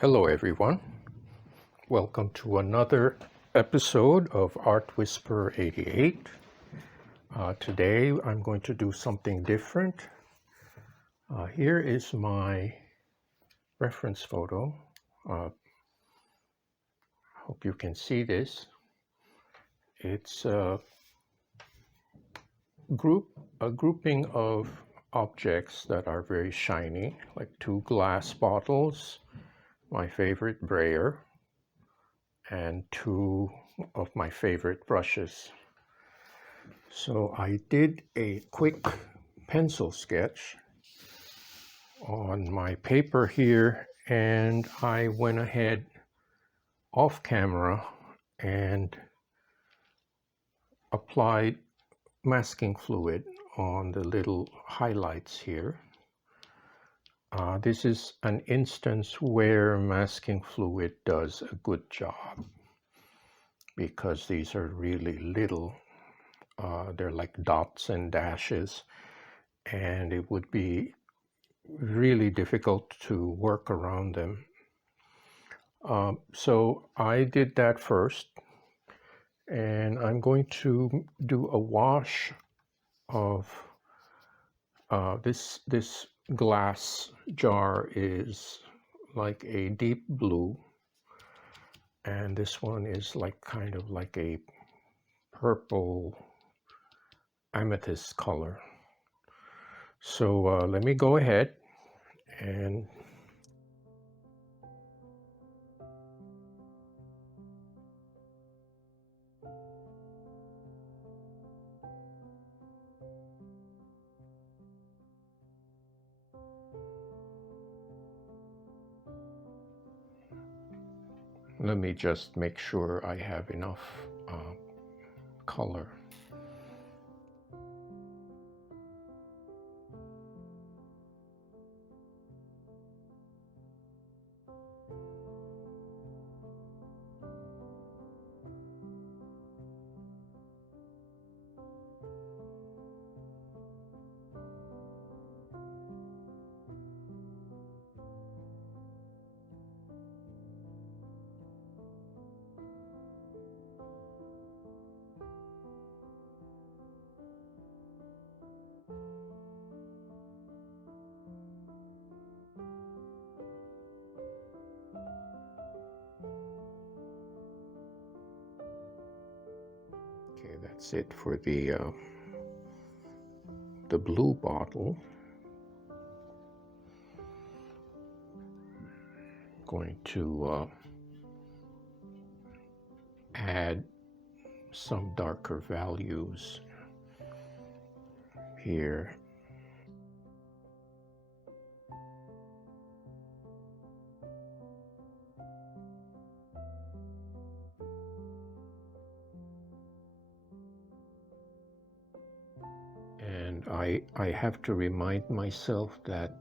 Hello everyone, welcome to another episode of Art Whisperer 88. Today I'm going to do something different. Here is my reference photo. Hope you can see this. It's a grouping of objects that are very shiny, like two glass bottles, my favorite brayer, and two of my favorite brushes. So I did a quick pencil sketch on my paper here, and I went ahead off camera and applied masking fluid on the little highlights here. This is an instance where masking fluid does a good job because these are really little. They're like dots and dashes, and it would be really difficult to work around them. So I did that first, and I'm going to do a wash of this glass jar is like a deep blue, and this one is like kind of like a purple amethyst color. So let me go ahead and let me just make sure I have enough color. Okay, that's it for the blue bottle. Going to add some darker values here. And I have to remind myself that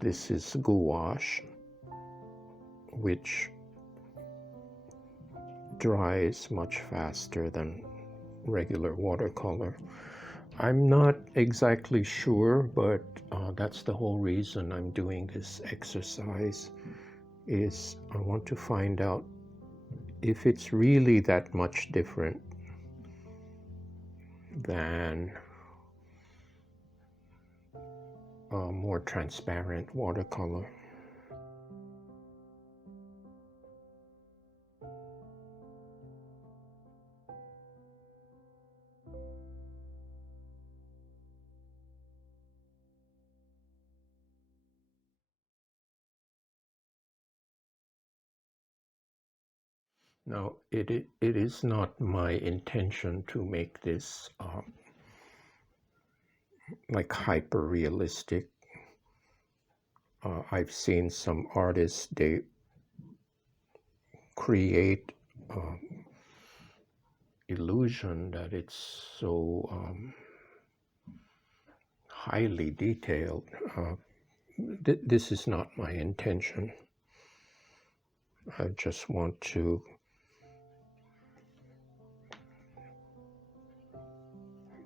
this is gouache, which dries much faster than regular watercolor. I'm not exactly sure, but that's the whole reason I'm doing this exercise, is I want to find out if it's really that much different than a more transparent watercolor. Now, it is not my intention to make this like hyper realistic. I've seen some artists, they create illusion that it's so highly detailed. This is not my intention. I just want to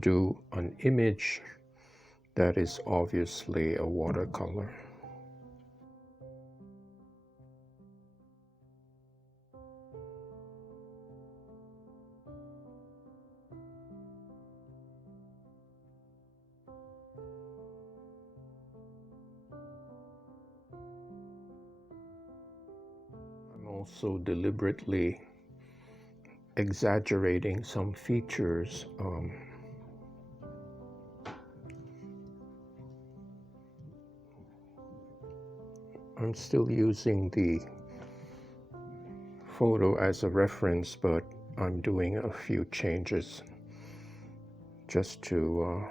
do an image that is obviously a watercolor. also deliberately exaggerating some features. I'm still using the photo as a reference, but I'm doing a few changes just to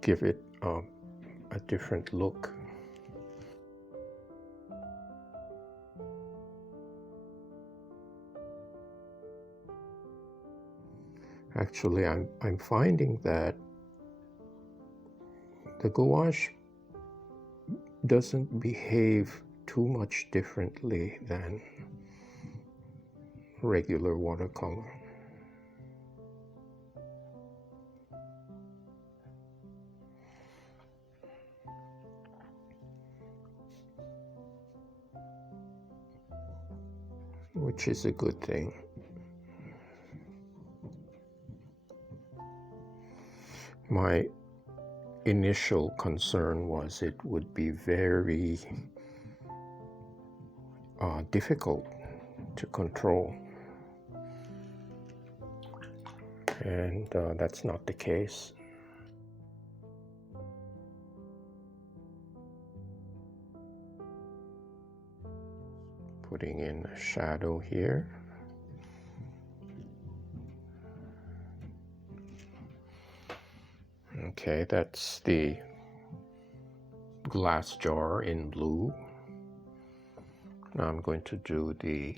give it a different look. Actually, I'm finding that the gouache doesn't behave too much differently than regular watercolor. Which is a good thing. My initial concern was it would be very difficult to control, and that's not the case. Putting in a shadow here. Okay, that's the glass jar in blue. Now I'm going to do the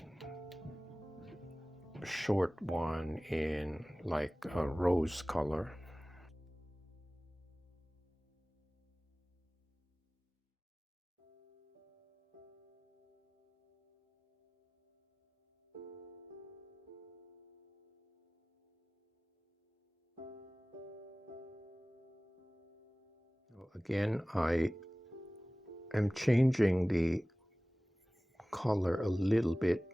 short one in like a rose color. Again, I am changing the color a little bit.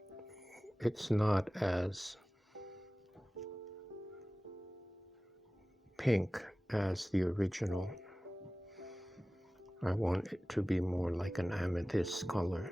It's not as pink as the original. I want it to be more like an amethyst color.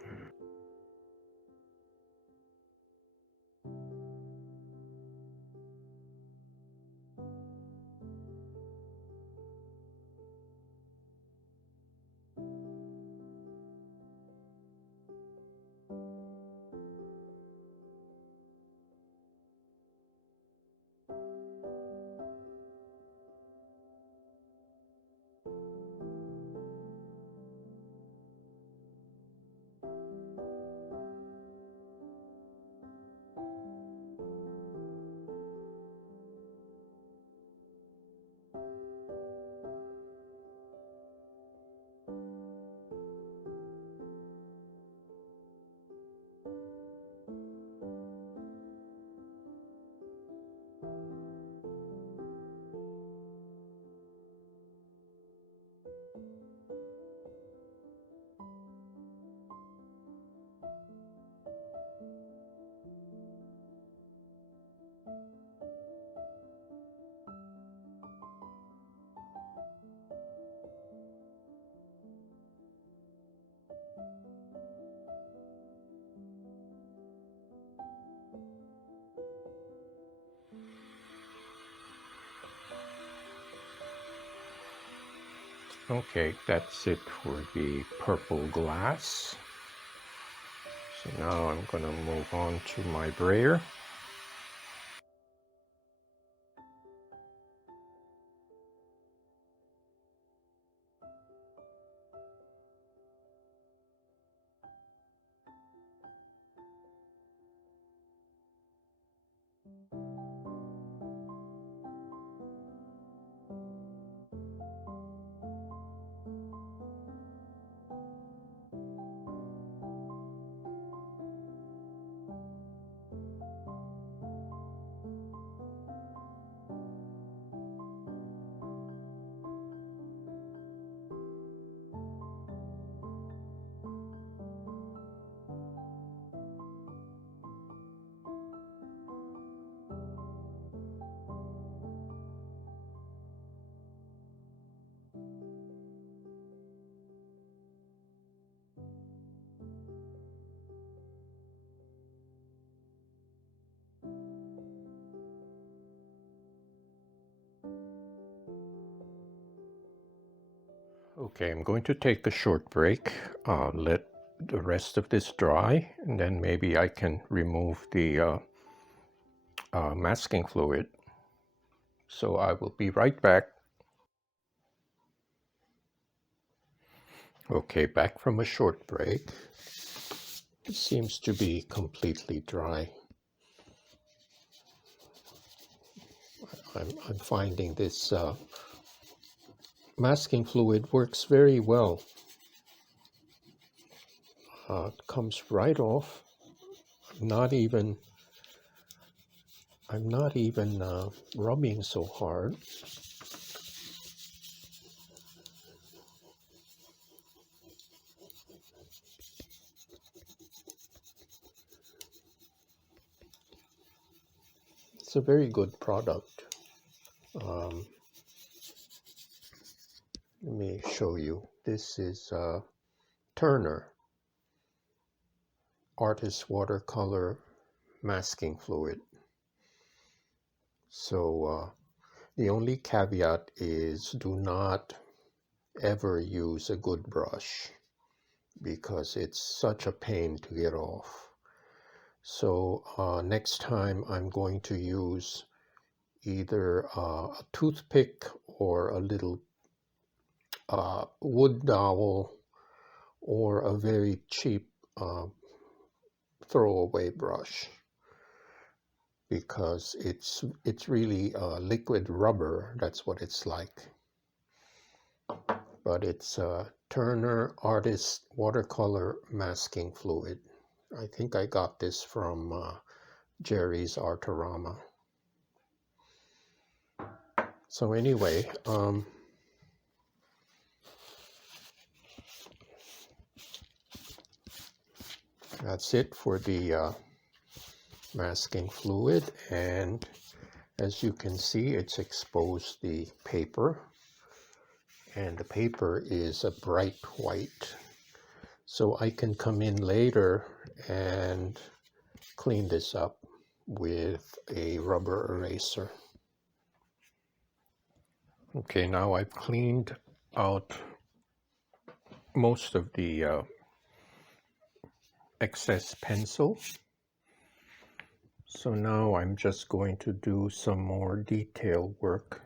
Okay, that's it for the purple glass. So now I'm going to move on to my brayer. Okay, I'm going to take a short break, let the rest of this dry, and then maybe I can remove the masking fluid. So I will be right back. Okay, back from a short break. It seems to be completely dry. I'm finding this masking fluid works very well. It comes right off. I'm not even rubbing so hard. It's a very good product. Let me show you. This is Turner Artist Watercolor Masking Fluid. So the only caveat is do not ever use a good brush because it's such a pain to get off. So next time I'm going to use either a toothpick or a little wood dowel or a very cheap throwaway brush, because it's really liquid rubber. That's what it's like. But it's Turner Artist Watercolor Masking Fluid. I think I got this from Jerry's Artorama. So anyway, that's it for the masking fluid, and as you can see, it's exposed the paper, and the paper is a bright white. So I can come in later and clean this up with a rubber eraser. Okay, now I've cleaned out most of the excess pencil. So now I'm just going to do some more detail work.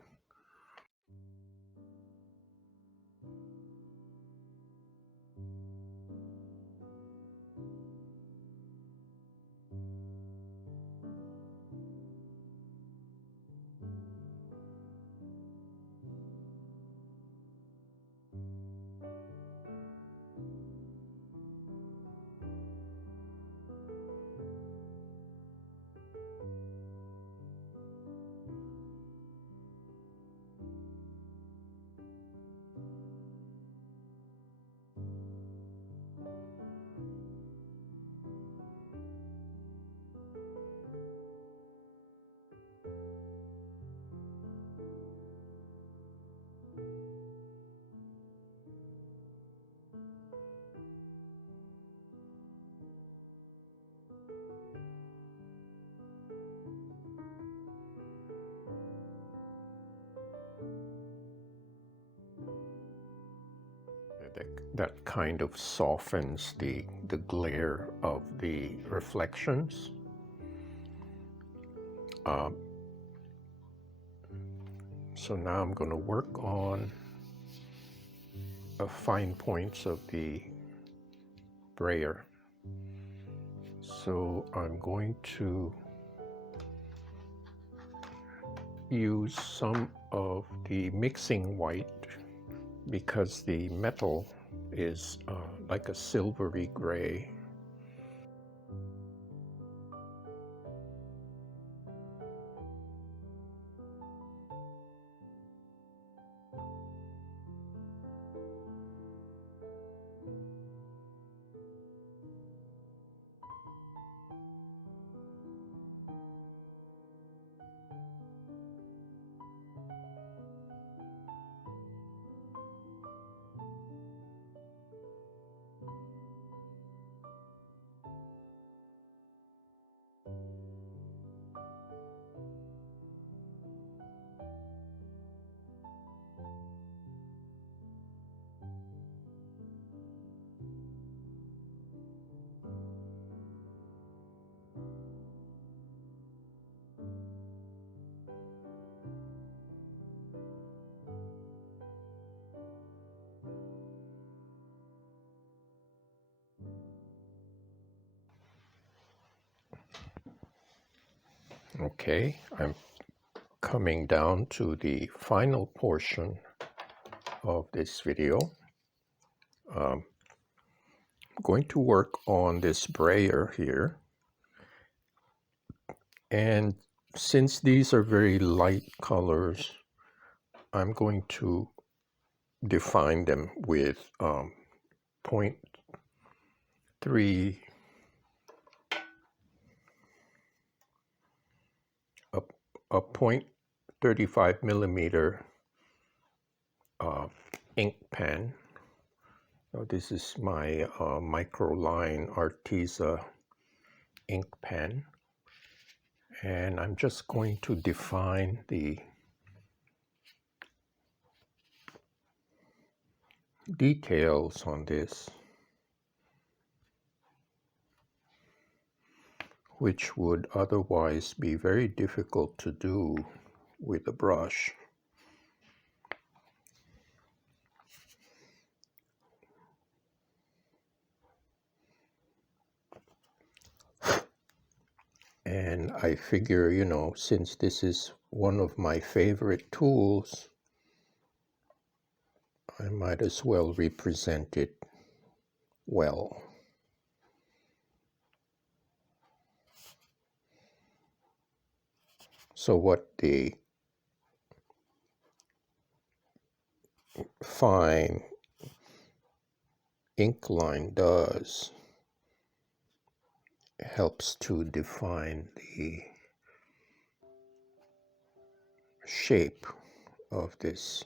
That kind of softens the glare of the reflections. So now I'm going to work on the fine points of the brayer. So I'm going to use some of the mixing white because the metal is like a silvery gray. Okay, I'm coming down to the final portion of this video. I'm going to work on this brayer here, and since these are very light colors, I'm going to define them with 0.3 a 0.35 millimeter ink pen. Now this is my Microline Arteza ink pen, and I'm just going to define the details on this, which would otherwise be very difficult to do with a brush. And I figure, you know, since this is one of my favorite tools, I might as well represent it well. So what the fine ink line does helps to define the shape of this.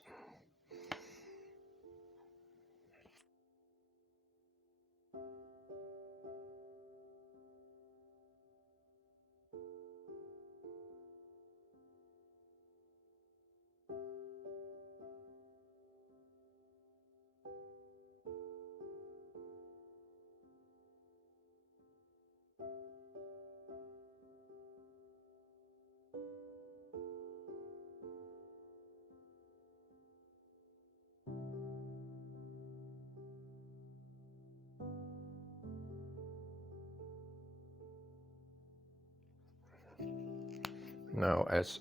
Now, as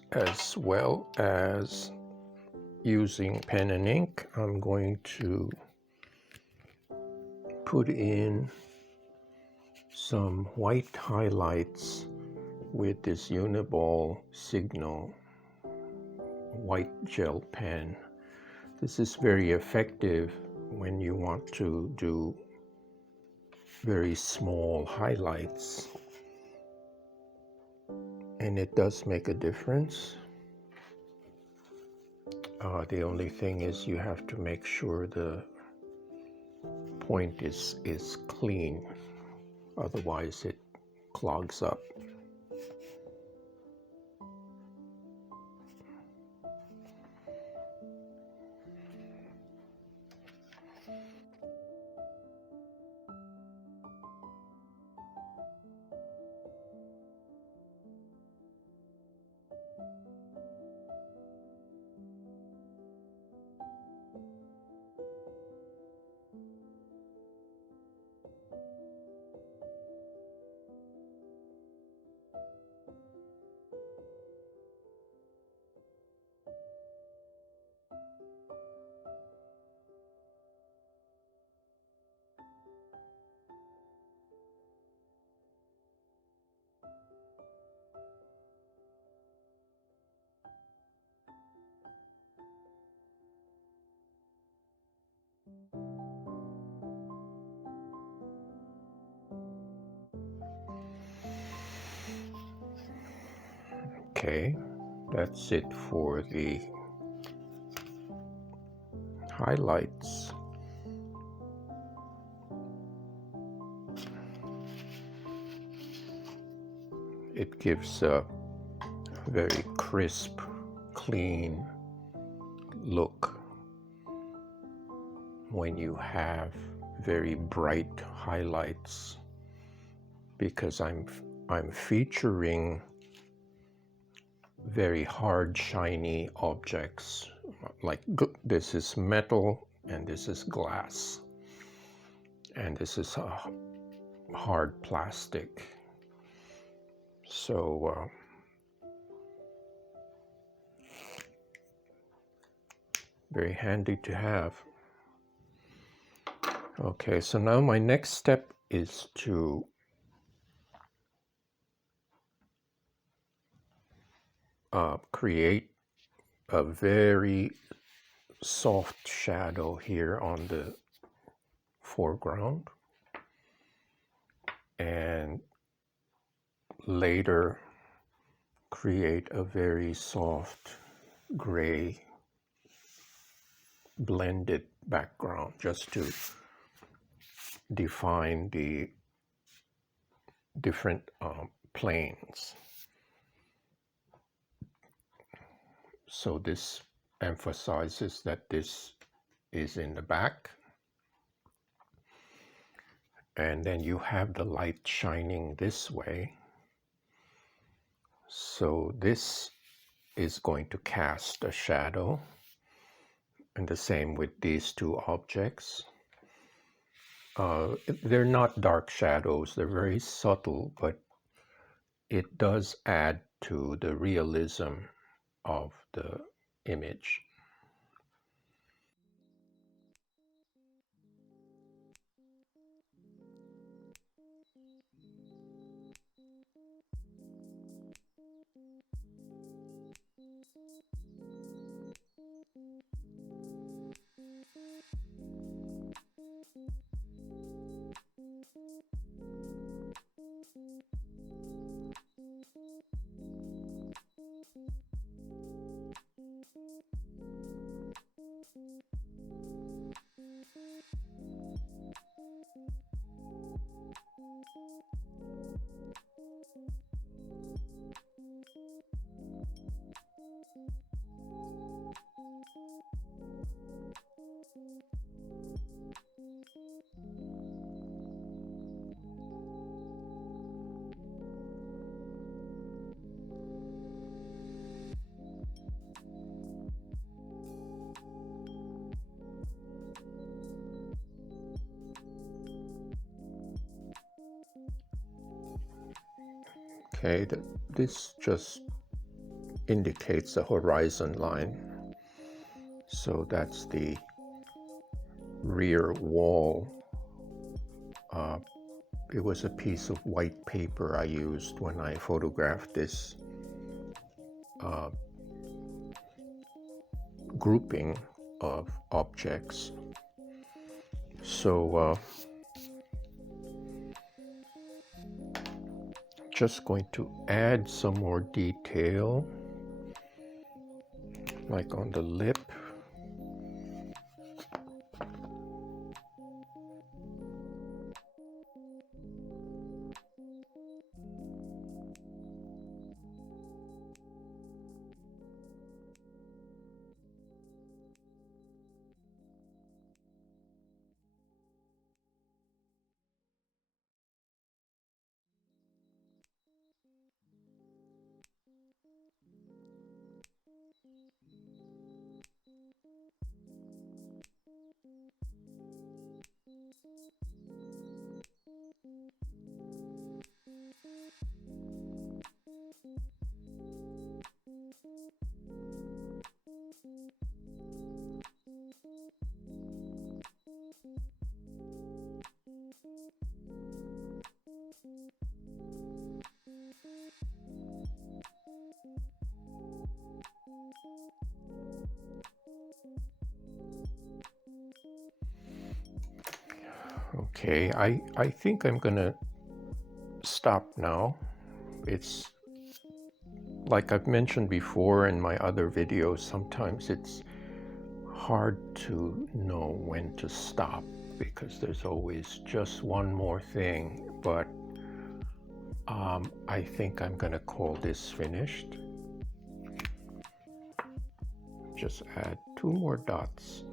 well as using pen and ink, I'm going to put in some white highlights with this Uniball Signo white gel pen. This is very effective when you want to do very small highlights, and it does make a difference. The only thing is you have to make sure the point is clean, otherwise it clogs up. Okay, that's it for the highlights. It gives a very crisp, clean look when you have very bright highlights, because I'm featuring very hard, shiny objects. Like this is metal, and this is glass, and this is a hard plastic. So Very handy to have. Okay, so now my next step is to create a very soft shadow here on the foreground, and later create a very soft gray blended background just to define the different planes. So this emphasizes that this is in the back, and then you have the light shining this way. So this is going to cast a shadow, and the same with these two objects. They're not dark shadows, they're very subtle, but it does add to the realism of the image. Okay, this just indicates a horizon line. So that's the rear wall. It was a piece of white paper I used when I photographed this grouping of objects. So just going to add some more detail, like on the lip. Okay, I think I'm gonna stop now. It's like I've mentioned before in my other videos, sometimes it's hard to know when to stop because there's always just one more thing, but I think I'm gonna call this finished. Just add 2 more dots.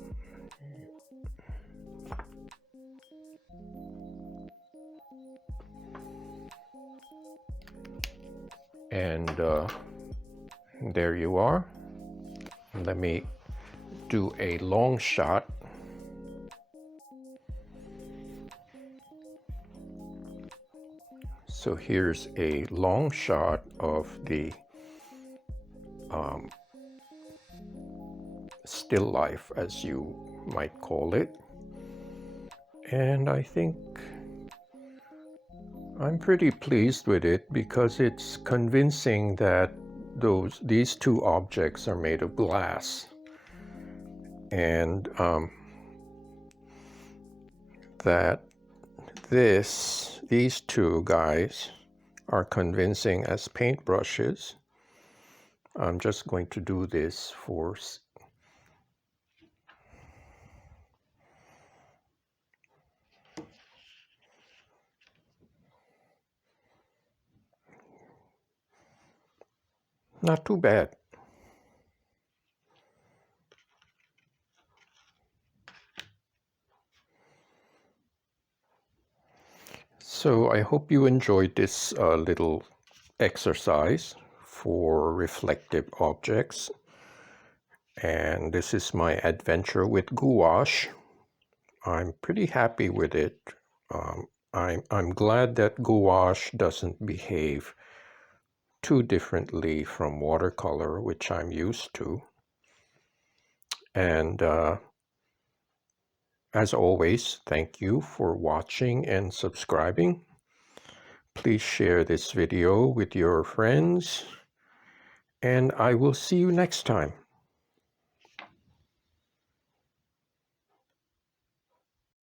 And there you are. Let me do a long shot. So here's a long shot of the still life, as you might call it. And I think I'm pretty pleased with it because it's convincing that these two objects are made of glass, and that these two guys are convincing as paintbrushes. I'm just going to do this for not too bad. So I hope you enjoyed this little exercise for reflective objects. And this is my adventure with gouache. I'm pretty happy with it. I'm glad that gouache doesn't behave too differently from watercolor, which I'm used to. And as always, thank you for watching and subscribing. Please share this video with your friends, and I will see you next time.